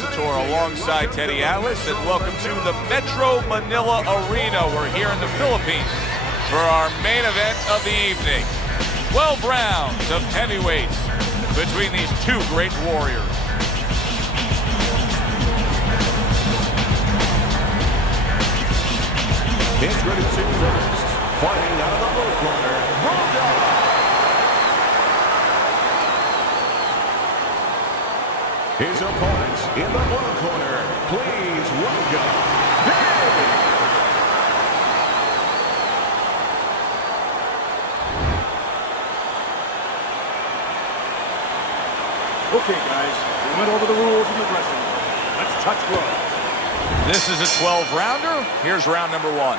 Tour alongside Teddy Atlas, and welcome to the Metro Manila Arena. We're here in the Philippines for our main event of the evening. 12 rounds of heavyweights between these two great warriors. Introducing first, fighting out of the blue corner, Golota. His opponents in the blue corner, please welcome Big. Okay, guys, we went over the rules in the dressing room. Let's touch gloves. This is a 12-rounder. Here's round number one.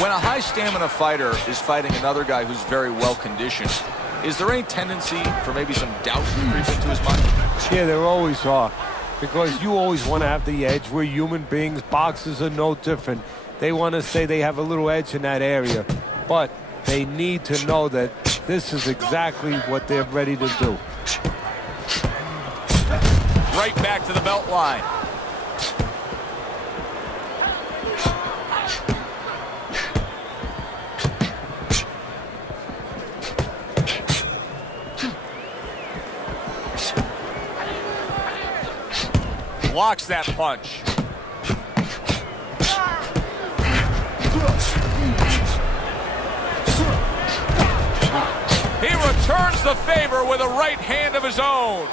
When a high-stamina fighter is fighting another guy who's very well-conditioned, is there any tendency for maybe some doubt to creep into his mind? Yeah, there always are, because you always want to have the edge. We're human beings. Boxers are no different. They want to say they have a little edge in that area, but they need to know that this is exactly what they're ready to do. Right back to the belt line. Blocks that punch. He returns the favor with a right hand of his own.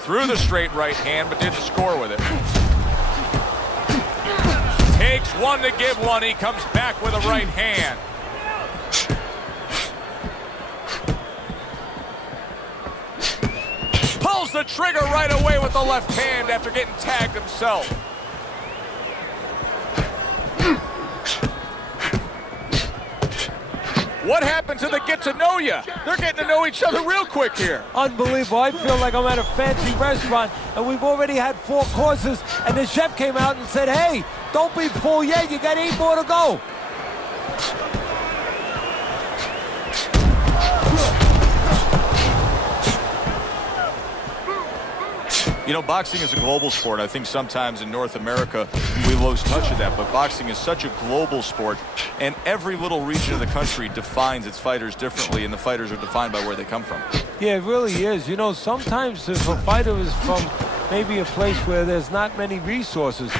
Threw the straight right hand, but didn't score with it. Takes one to give one. He comes back with a right hand. Pulls the trigger right away with the left hand after getting tagged himself. What happened to the get to know ya? They're getting to know each other real quick here. Unbelievable. I feel like I'm at a fancy restaurant and we've already had 4 courses and the chef came out and said, hey, don't be full yet, you got 8 more to go. You know, boxing is a global sport. I think sometimes in North America we lose touch of that, but boxing is such a global sport, and every little region of the country defines its fighters differently, and the fighters are defined by where they come from. Yeah, it really is. You know, sometimes if a fighter is from maybe a place where there's not many resources,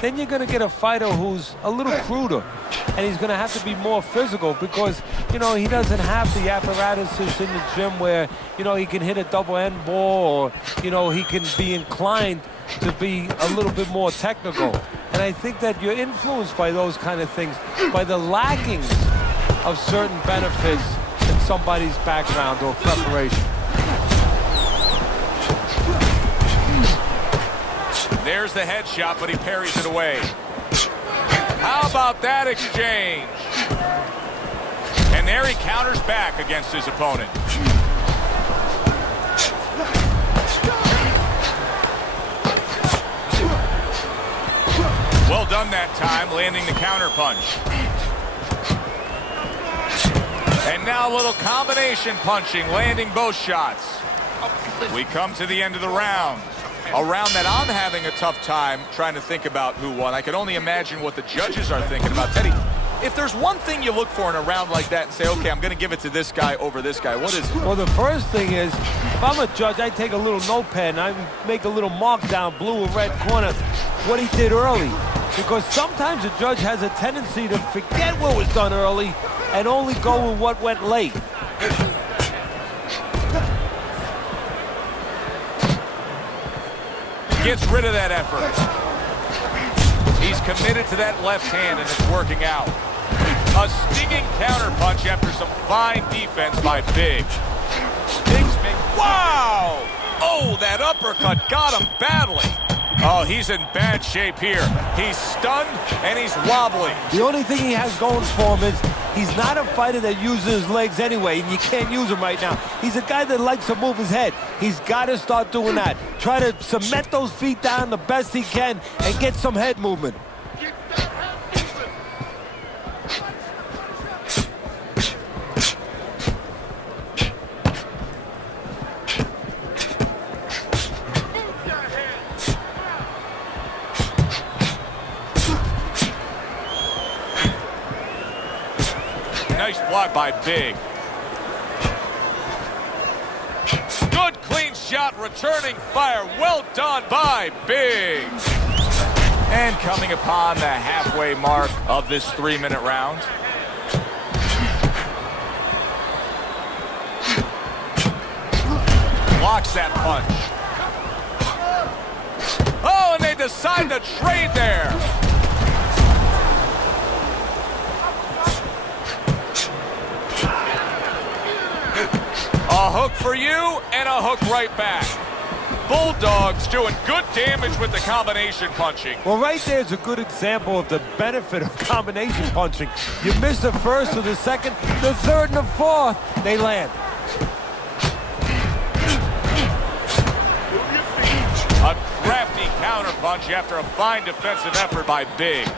then you're going to get a fighter who's a little cruder, and he's going to have to be more physical because, you know, he doesn't have the apparatuses in the gym where, you know, he can hit a double end ball or, you know, he can be inclined to be a little bit more technical. And I think that you're influenced by those kind of things, by the lackings of certain benefits in somebody's background or preparation. There's the headshot, but he parries it away. How about that exchange? And there he counters back against his opponent. Well done that time, landing the counter punch. And now a little combination punching, landing both shots. We come to the end of the round. A round that I'm having a tough time trying to think about who won. I can only imagine what the judges are thinking about. Teddy, if there's one thing you look for in a round like that and say, okay, I'm going to give it to this guy over this guy, what is it? Well, the first thing is, if I'm a judge, I take a little notepad and I make a little mark down, blue or red corner, what he did early. Because sometimes a judge has a tendency to forget what was done early and only go with what went late. Gets rid of that effort. He's committed to that left hand, and it's working out. A stinging counter punch after some fine defense by Big. Big's big. Wow! Oh, that uppercut got him badly. Oh, he's in bad shape here. He's stunned, and he's wobbly. The only thing he has going for him is he's not a fighter that uses his legs anyway, and you can't use him right now. He's a guy that likes to move his head. He's got to start doing that. Try to cement those feet down the best he can and get some head movement. Nice block by Big. Good clean shot, returning fire. Well done by Big. And coming upon the halfway mark of this 3-minute round. Blocks that punch. Oh, and they decide to trade there. A hook for you and a hook right back. Bulldogs doing good damage with the combination punching. Well, right there is a good example of the benefit of combination punching. You miss the first or the second, the third and the fourth, they land. A crafty counterpunch after a fine defensive effort by Big.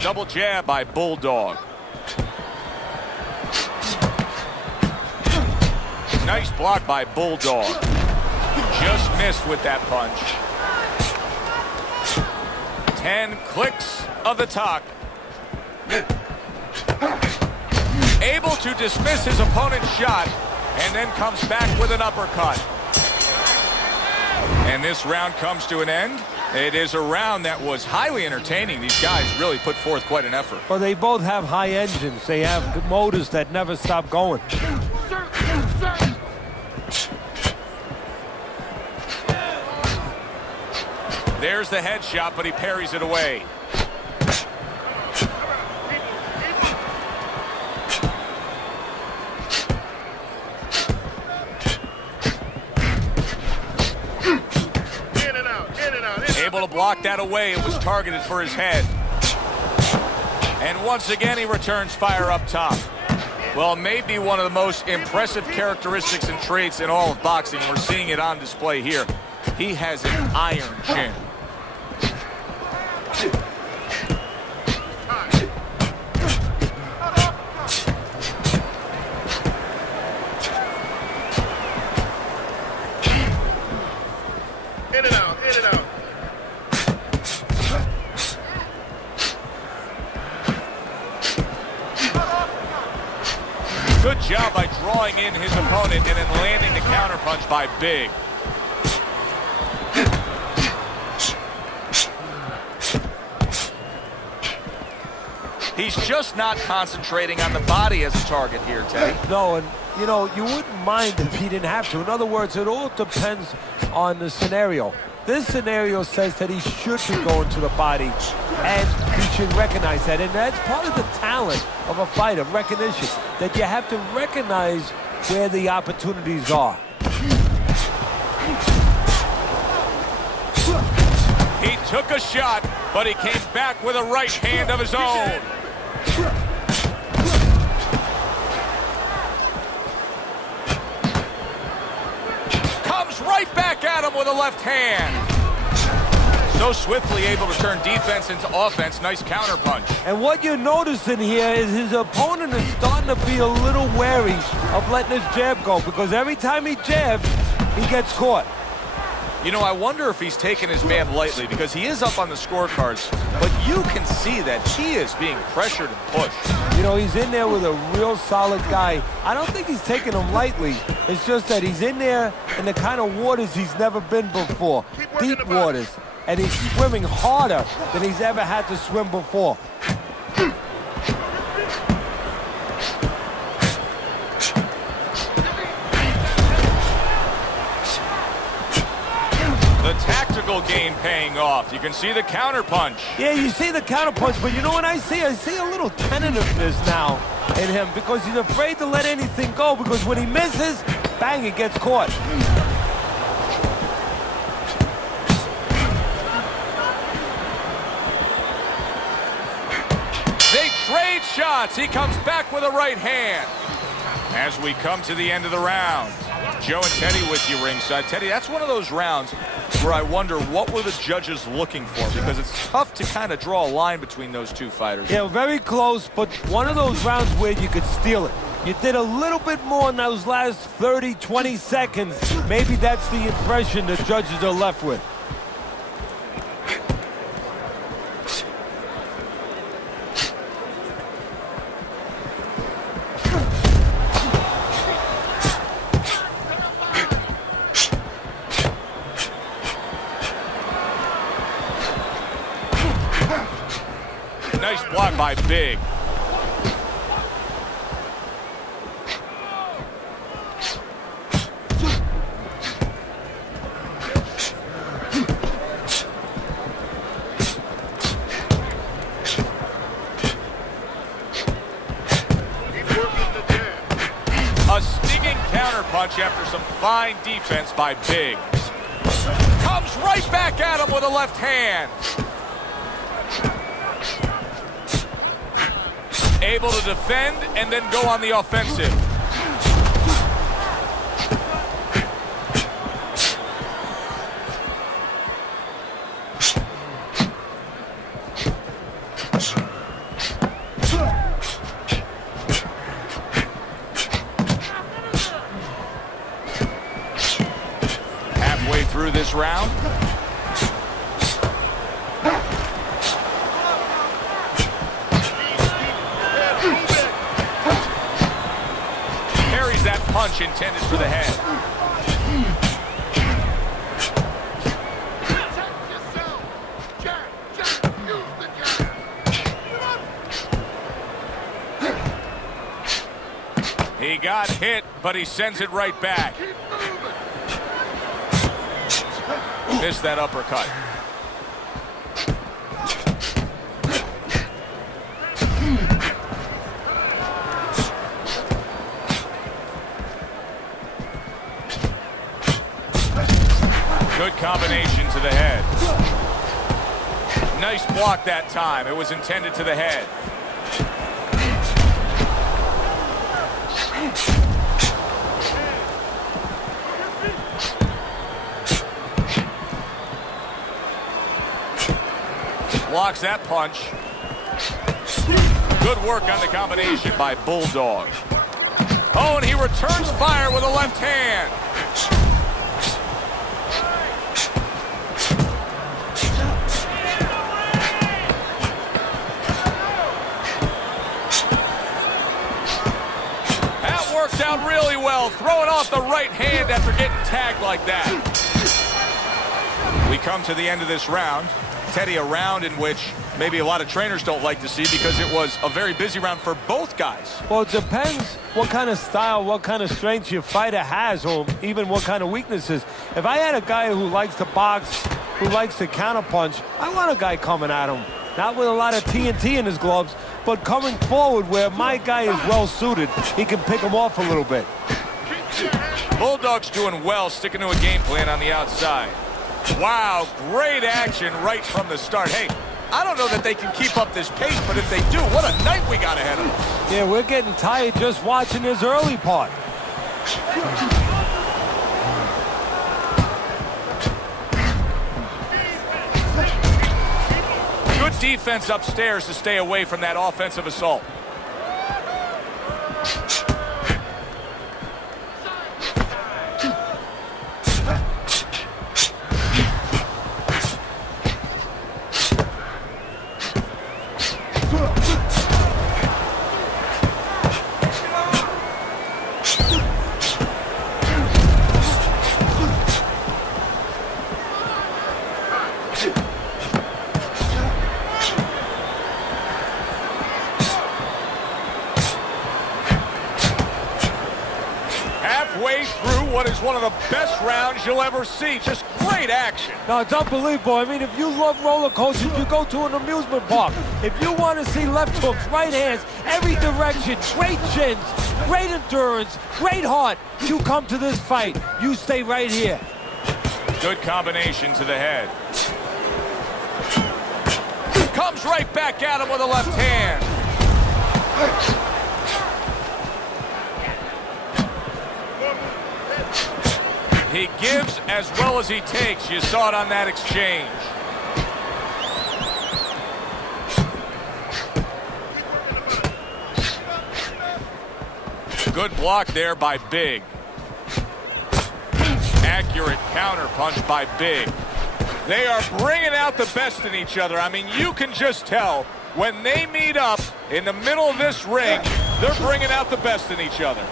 Double jab by Bulldog. Nice block by Bulldog. Just missed with that punch. 10 clicks of the talk. Able to dismiss his opponent's shot and then comes back with an uppercut. And this round comes to an end. It is a round that was highly entertaining. These guys really put forth quite an effort. Well, they both have high engines. They have motors that never stop going. There's the headshot, but he parries it away. Able to block that away. It was targeted for his head. And once again, he returns fire up top. Well, maybe one of the most impressive characteristics and traits in all of boxing. We're seeing it on display here. He has an iron chin. In and out, in and out. Good job by drawing in his opponent and then landing the counterpunch by Big. He's just not concentrating on the body as a target here, Teddy. No, and you know, you wouldn't mind if he didn't have to. In other words, it all depends on the scenario. This scenario says that he should be going to the body, and he should recognize that. And that's part of the talent of a fighter, recognition, that you have to recognize where the opportunities are. He took a shot, but he came back with a right hand of his own. Comes right back at him with a left hand. So swiftly able to turn defense into offense. Nice counterpunch. And what you're noticing here is his opponent is starting to be a little wary of letting his jab go, because every time he jabs, he gets caught. You know, I wonder if he's taking his man lightly, because he is up on the scorecards, but you can see that he is being pressured and pushed. You know, he's in there with a real solid guy. I don't think he's taking him lightly. It's just that he's in there in the kind of waters he's never been before, deep waters, and he's swimming harder than he's ever had to swim before. The tactical game paying off. You can see the counterpunch. Yeah, you see the counterpunch, but you know what I see? I see a little tentativeness now in him, because he's afraid to let anything go, because when he misses, bang, it gets caught. They trade shots. He comes back with a right hand. As we come to the end of the round, Joe and Teddy with you ringside. Teddy, that's one of those rounds where I wonder what were the judges looking for, because it's tough to kind of draw a line between those two fighters. Yeah, very close, but one of those rounds where you could steal it. You did a little bit more in those last 30, 20 seconds. Maybe that's the impression the judges are left with. Nice block by Big. A stinging counter punch after some fine defense by Big. Comes right back at him with a left hand. Able to defend and then go on the offensive. Halfway through this round. That punch intended for the head. He got hit, but he sends it right back. Missed that uppercut. Good combination to the head. Nice block that time. It was intended to the head. Blocks that punch. Good work on the combination by Bulldog. Oh, and he returns fire with a left hand. Worked out really well, throwing off the right hand after getting tagged like that. We come to the end of this round. Teddy, a round in which maybe a lot of trainers don't like to see because it was a very busy round for both guys. Well, it depends what kind of style, what kind of strength your fighter has, or even what kind of weaknesses. If I had a guy who likes to box, who likes to counterpunch, I want a guy coming at him. Not with a lot of TNT in his gloves, but coming forward where my guy is well suited, he can pick him off a little bit. Bulldog's doing well, sticking to a game plan on the outside. Wow, great action right from the start. Hey, I don't know that they can keep up this pace, but if they do, what a night we got ahead of us. Yeah, we're getting tired just watching this early part. Good defense upstairs to stay away from that offensive assault. Halfway through what is one of the best rounds you'll ever see. Just great action. No, it's unbelievable. I mean, if you love roller coasters, you go to an amusement park. If you want to see left hooks, right hands, every direction, great chins, great endurance, great heart, you come to this fight. You stay right here. Good combination to the head. Comes right back at him with a left hand. He gives as well as he takes. You saw it on that exchange. Good block there by Big. Accurate counter punch by Big. They are bringing out the best in each other. I mean, you can just tell when they meet up in the middle of this ring, they're bringing out the best in each other.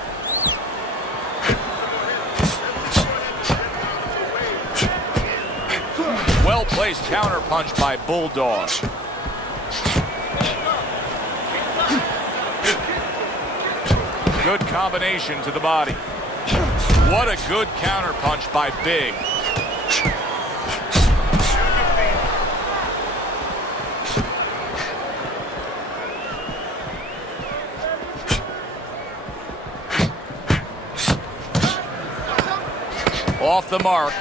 Well-placed counter punch by Bulldog. Good combination to the body. What a good counter punch by Big. Off the mark.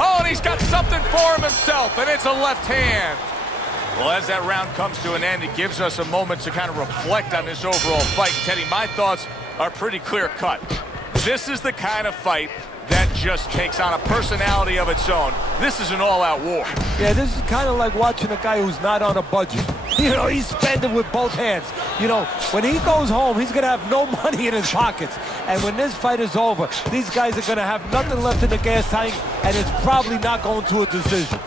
Oh, and he's got something for him himself, and it's a left hand. Well, as that round comes to an end, it gives us a moment to kind of reflect on this overall fight. Teddy, my thoughts are pretty clear-cut. This is the kind of fight that just takes on a personality of its own. This is an all-out war. Yeah, this is kind of like watching a guy who's not on a budget. You know, he's spending with both hands. You know, when he goes home, he's going to have no money in his pockets. And when this fight is over, these guys are going to have nothing left in the gas tank, and it's probably not going to a decision.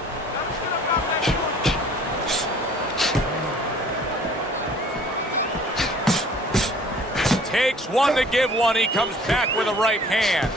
Takes one to give one. He comes back with a right hand.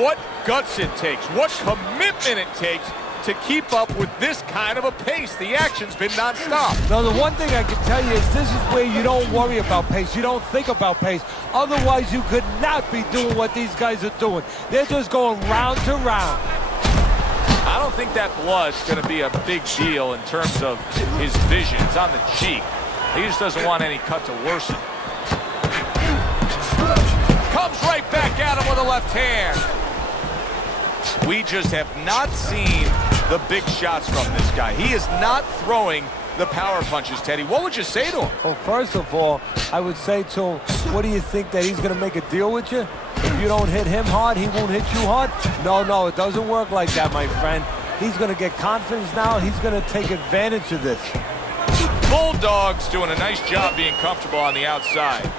What guts it takes, what commitment it takes to keep up with this kind of a pace. The action's been nonstop. Now, the one thing I can tell you is this is where you don't worry about pace. You don't think about pace. Otherwise, you could not be doing what these guys are doing. They're just going round to round. I don't think that blood's going to be a big deal in terms of his vision. It's on the cheek. He just doesn't want any cut to worsen. Comes right back at him with a left hand. We just have not seen the big shots from this guy. He is not throwing the power punches, Teddy. What would you say to him? Well, first of all, I would say to him, what do you think, that he's going to make a deal with you? If you don't hit him hard, he won't hit you hard? No, it doesn't work like that, my friend. He's going to get confidence now. He's going to take advantage of this. Bulldog's doing a nice job being comfortable on the outside.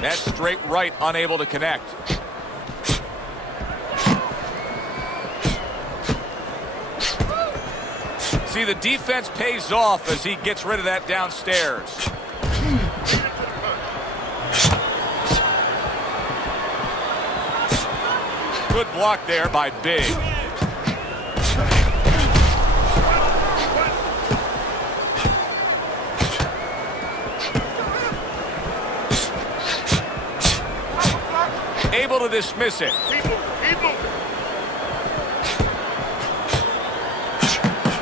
That straight right, unable to connect. See, the defense pays off as he gets rid of that downstairs. Good block there by Big. Able to dismiss it.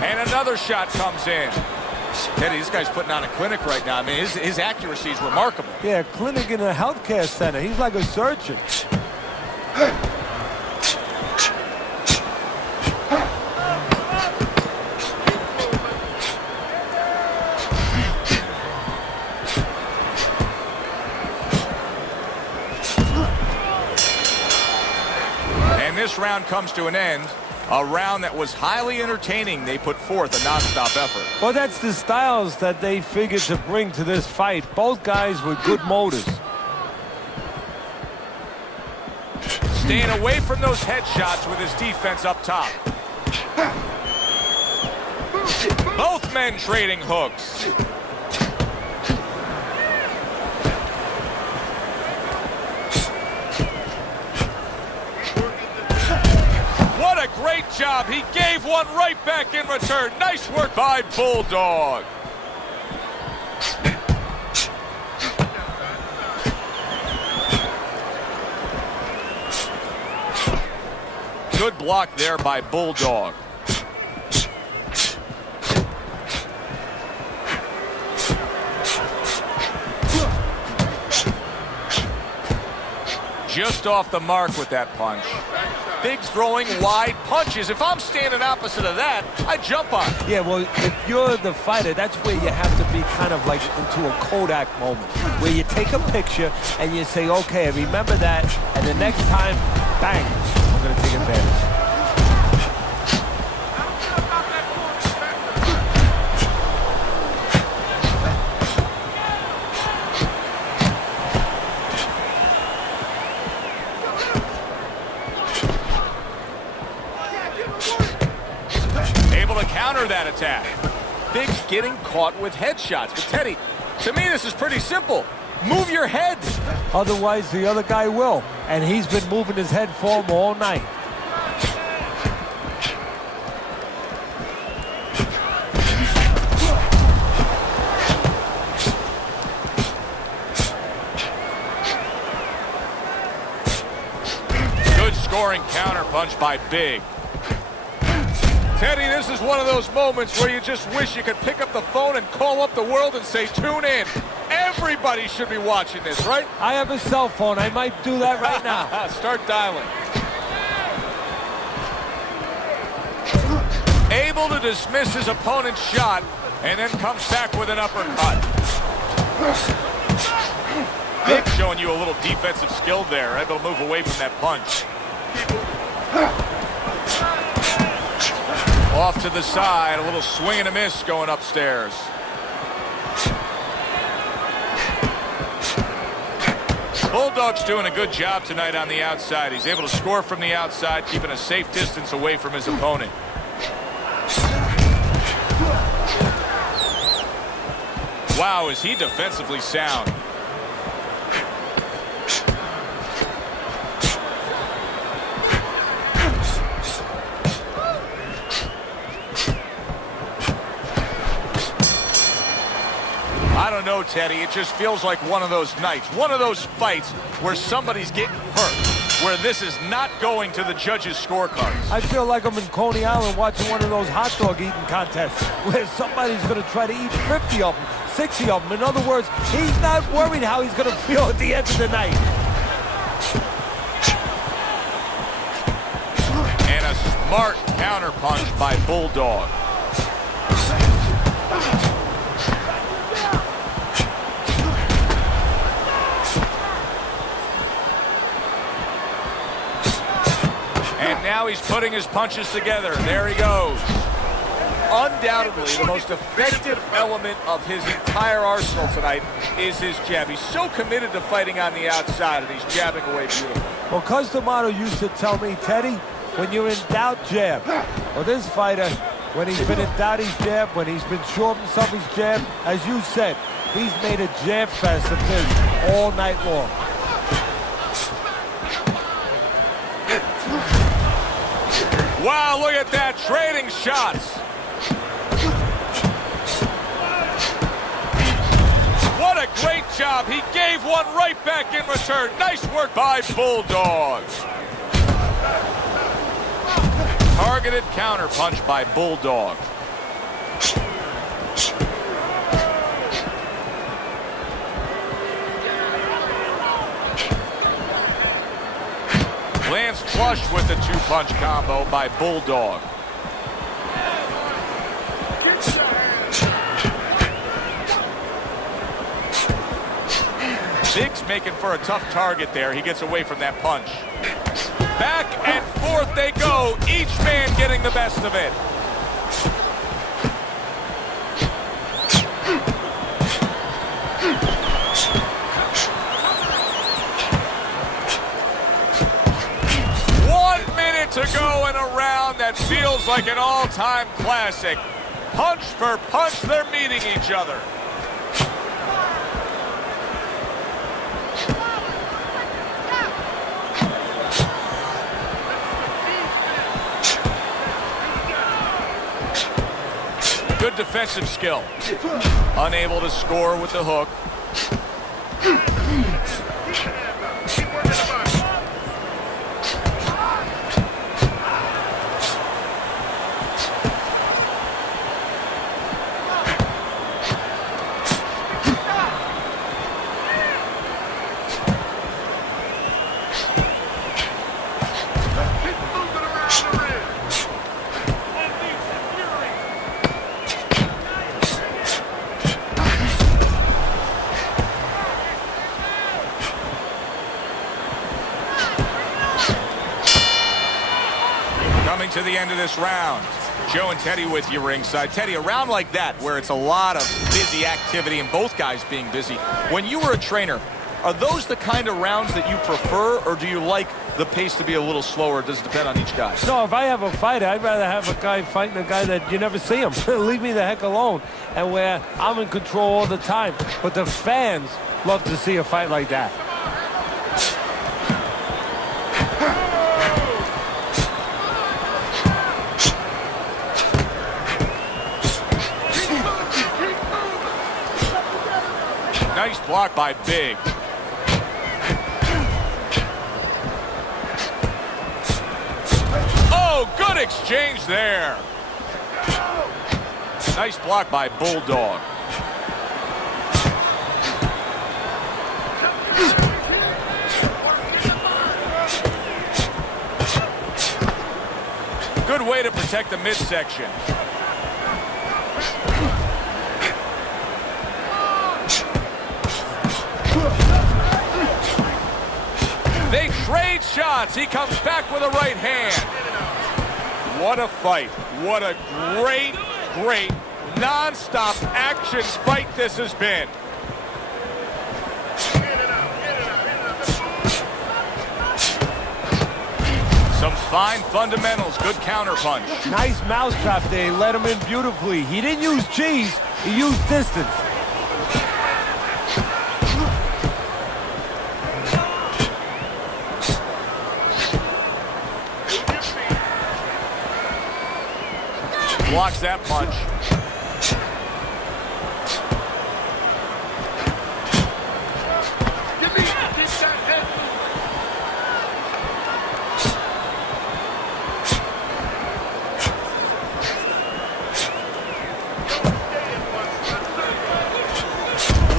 And another shot comes in. Teddy, this guy's putting on a clinic right now. I mean, his accuracy is remarkable. Yeah, clinic in a healthcare center. He's like a surgeon. This round comes to an end. A round that was highly entertaining. They put forth a non-stop effort. Well, that's the styles that they figured to bring to this fight. Both guys with good motors. Staying away from those headshots with his defense up top. Both men trading hooks. What a great job. He gave one right back in return. Nice work by Bulldog. Good block there by Bulldog. Just off the mark with that punch. Big's throwing wide punches. If I'm standing opposite of that, I jump on it. Yeah, well, if you're the fighter, that's where you have to be kind of like into a Kodak moment, where you take a picture and you say, okay, remember that, and the next time, bang, I'm going to take advantage. Counter that attack. Big's getting caught with headshots. But Teddy, to me this is pretty simple. Move your head. Otherwise, the other guy will. And he's been moving his head for him all night. Good scoring counterpunch by Big. Teddy, this is one of those moments where you just wish you could pick up the phone and call up the world and say, tune in. Everybody should be watching this, right? I have a cell phone. I might do that right now. Start dialing. Able to dismiss his opponent's shot and then comes back with an uppercut. Big showing you a little defensive skill there. Able to move away from that punch. Off to the side, a little swing and a miss going upstairs. Bulldog's doing a good job tonight on the outside. He's able to score from the outside, keeping a safe distance away from his opponent. Wow, is he defensively sound. I don't know, Teddy. It just feels like one of those nights, one of those fights where somebody's getting hurt, where this is not going to the judges' scorecards. I feel like I'm in Coney Island watching one of those hot dog eating contests where somebody's going to try to eat 50 of them, 60 of them. In other words, he's not worried how he's going to feel at the end of the night. And a smart counterpunch by Bulldog. Now he's putting his punches together. There he goes. Undoubtedly, the most effective element of his entire arsenal tonight is his jab. He's so committed to fighting on the outside, and he's jabbing away beautifully. Well, Cus D'Amato used to tell me, Teddy, when you're in doubt, jab. Well, this fighter, when he's been in doubt, he's jabbed. When he's been sure of himself, he's jabbed. As you said, he's made a jab fest of this all night long. Wow, look at that, trading shots. What a great job. He gave one right back in return. Nice work by Bulldog. Targeted counterpunch by Bulldog. Lands flush with the two-punch combo by Bulldog. Big's making for a tough target there. He gets away from that punch. Back and forth they go, each man getting the best of it. To go in a round that feels like an all-time classic. Punch for punch, they're meeting each other. Good defensive skill. Unable to score with the hook. coming to the end of this round. Joe and Teddy with you ringside. Teddy, a round like that where it's a lot of busy activity and both guys being busy. When you were a trainer, are those the kind of rounds that you prefer, or do you like the pace to be a little slower? Does it depend on each guy? No, if I have a fight, I'd rather have a guy fighting a guy that you never see him. Leave me the heck alone. And where I'm in control all the time. But the fans love to see a fight like that. Nice block by Big. Oh, good exchange there. Nice block by Bulldog. Good way to protect the midsection. They trade shots. He comes back with a right hand. What a fight. What a great, great, non-stop action fight this has been. Some fine fundamentals. Good counterpunch. Nice mousetrap there. He let him in beautifully. He didn't use cheese. He used distance. Blocks that punch.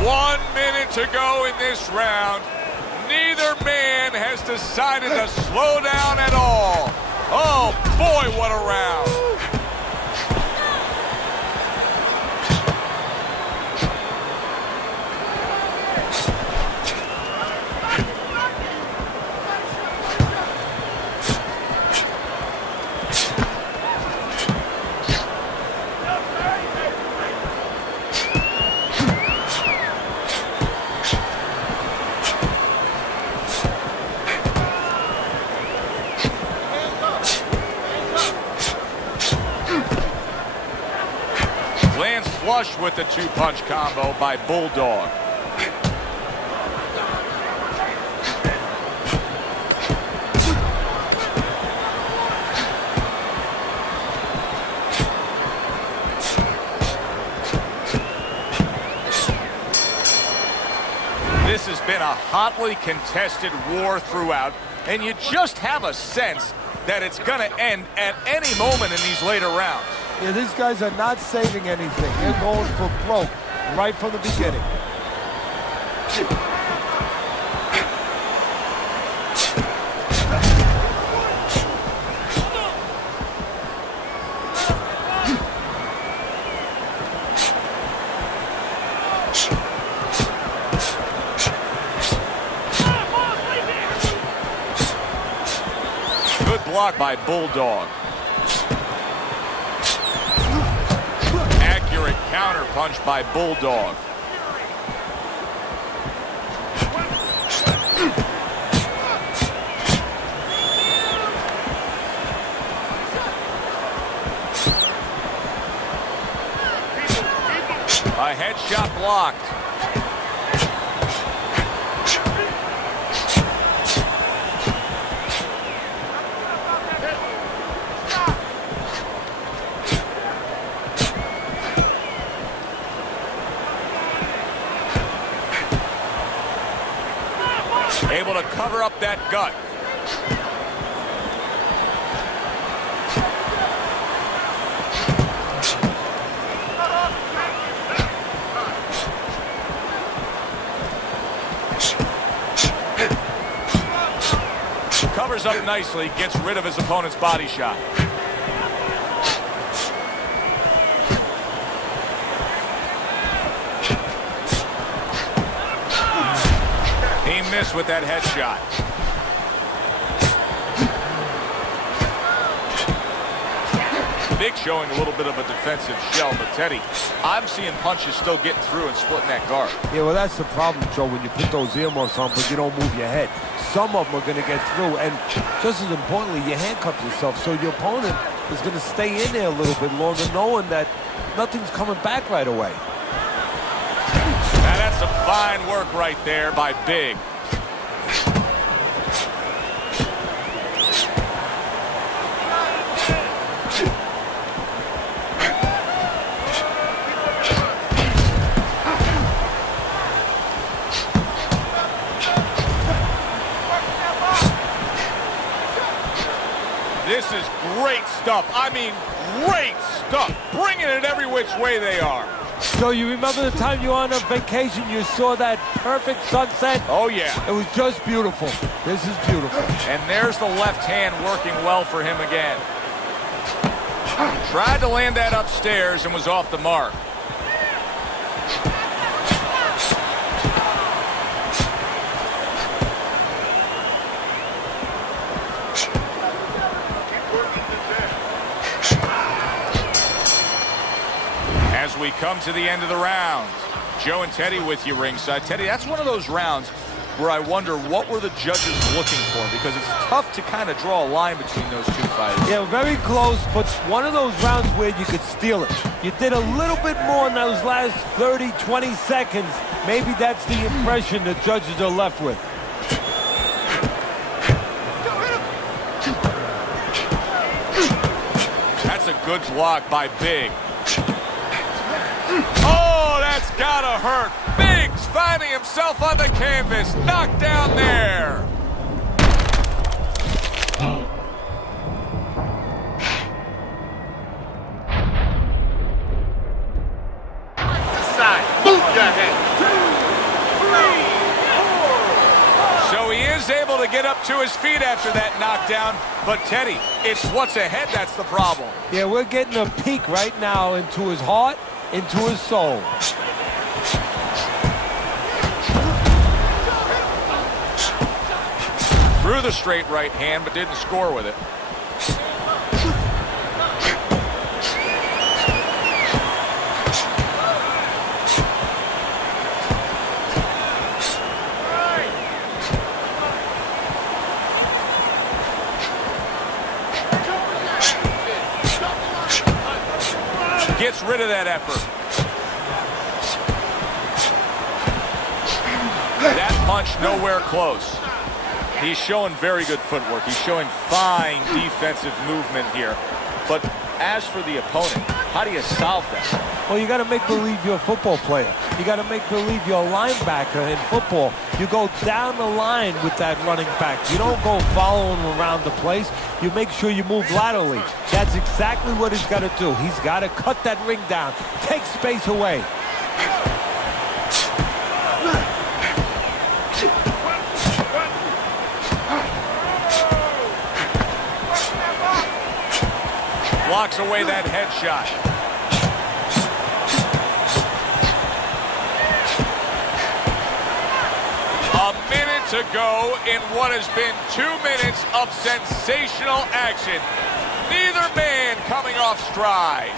One minute to go in this round. Neither man has decided to slow down at all. Oh boy, what a round. Lands flush with the two-punch combo by Bulldog. This has been a hotly contested war throughout, and you just have a sense that it's going to end at any moment in these later rounds. Yeah, these guys are not saving anything. They're going for broke right from the beginning. Good block by Bulldog. Accurate counter punch by Bulldog. A headshot blocked. Able to cover up that gut. Covers up nicely, gets rid of his opponent's body shot. He missed with that headshot. Big showing a little bit of a defensive shell, but Teddy, I'm seeing punches still getting through and splitting that guard. Yeah, well, that's the problem, Joe, when you put those earmuffs on, but you don't move your head. Some of them are going to get through, and just as importantly, you handcuff yourself, so your opponent is going to stay in there a little bit longer, knowing that nothing's coming back right away. Now that's some fine work right there by Big. This is great stuff. I mean, great stuff. Bringing it every which way they are. So you remember the time you were on a vacation, you saw that perfect sunset? Oh, yeah. It was just beautiful. This is beautiful. And there's the left hand working well for him again. Tried to land that upstairs and was off the mark. As we come to the end of the round, Joe and Teddy with you ringside. Teddy, that's one of those rounds where I wonder what were the judges looking for, because it's tough to kind of draw a line between those two fighters. Yeah, very close, but one of those rounds where you could steal it. You did a little bit more in those last 30, 20 seconds. Maybe that's the impression the judges are left with. That's a good block by Big. Oh, that's gotta hurt. Biggs finding himself on the canvas. Knocked down there. So he is able to get up to his feet after that knockdown. But Teddy, it's what's ahead that's the problem. Yeah, we're getting a peek right now into his heart, into his soul. Threw the straight right hand, but didn't score with it. Gets rid of that effort. That punch nowhere close. He's showing very good footwork. He's showing fine defensive movement here. But as for the opponent, how do you solve that? Well, you got to make believe you're a football player. You got to make believe you're a linebacker in football. You go down the line with that running back. You don't go following around the place. You make sure you move laterally. That's exactly what he's got to do. He's got to cut that ring down, take space away. Blocks away that headshot. A minute to go in what has been 2 minutes of sensational action. Neither man coming off stride.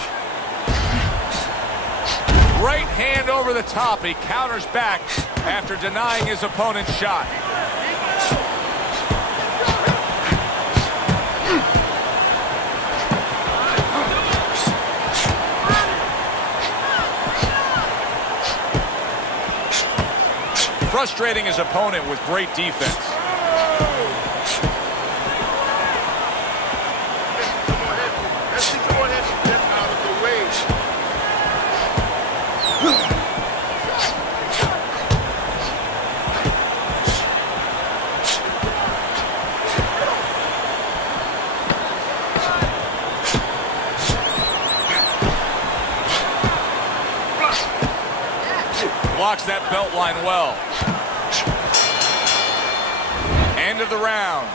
Right hand over the top. He counters back after denying his opponent's shot. Frustrating his opponent with great defense. Blocks that belt line well. End of the round.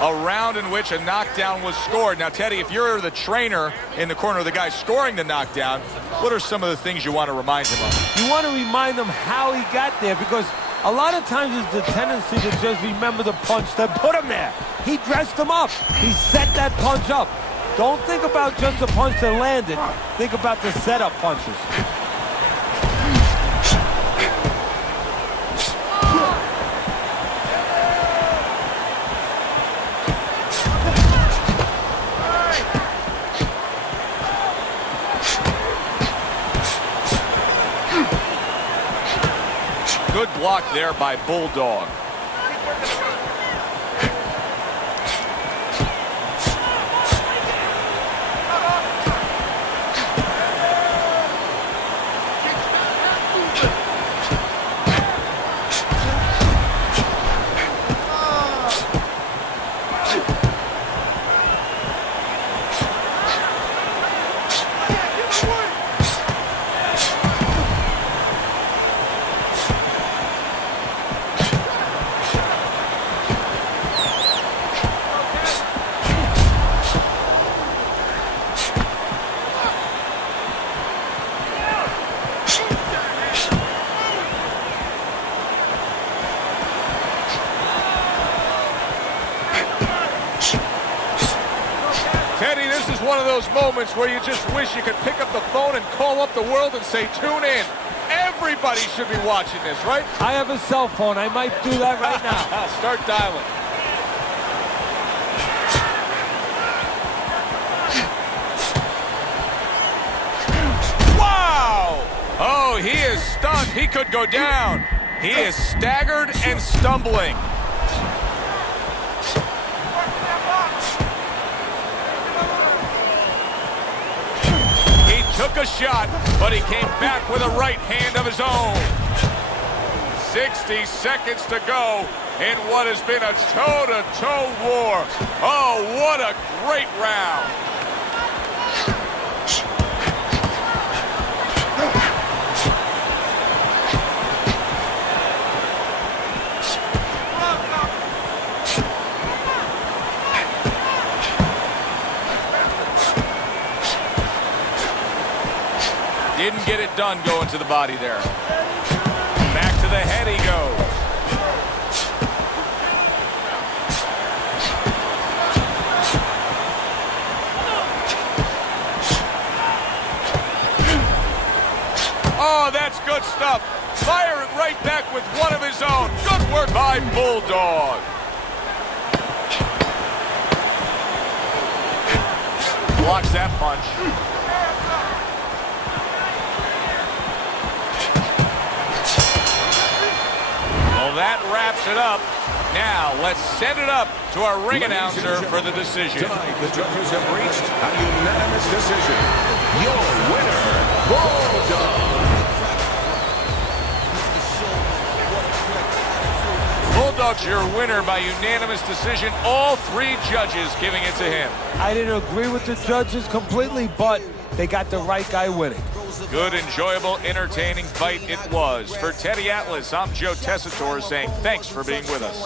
A round in which a knockdown was scored. Now, Teddy, if you're the trainer in the corner of the guy scoring the knockdown, what are some of the things you want to remind him of? You want to remind him how he got there, because a lot of times it's the tendency to just remember the punch that put him there. He dressed him up. He set that punch up. Don't think about just the punch that landed. Think about the setup punches. Good block there by Bulldog. Teddy, this is one of those moments where you just wish you could pick up the phone and call up the world and say, tune in. Everybody should be watching this, right? I have a cell phone. I might do that right now. Start dialing. Wow! Oh, he is stunned. He could go down. He is staggered and stumbling. Took a shot, but he came back with a right hand of his own. 60 seconds to go in what has been a toe-to-toe war. Oh, what a great round. Didn't get it done going to the body there. Back to the head he goes. Oh, that's good stuff. Firing right back with one of his own. Good work by Bulldog. Blocks that punch. That wraps it up. Now, let's send it up to our ring announcer for the decision. Tonight, the judges have reached a unanimous decision. Your winner, Bulldog. Bulldog's your winner by unanimous decision. All three judges giving it to him. I didn't agree with the judges completely, but they got the right guy winning. Good, enjoyable, entertaining fight it was. For Teddy Atlas, I'm Joe Tessitore saying thanks for being with us.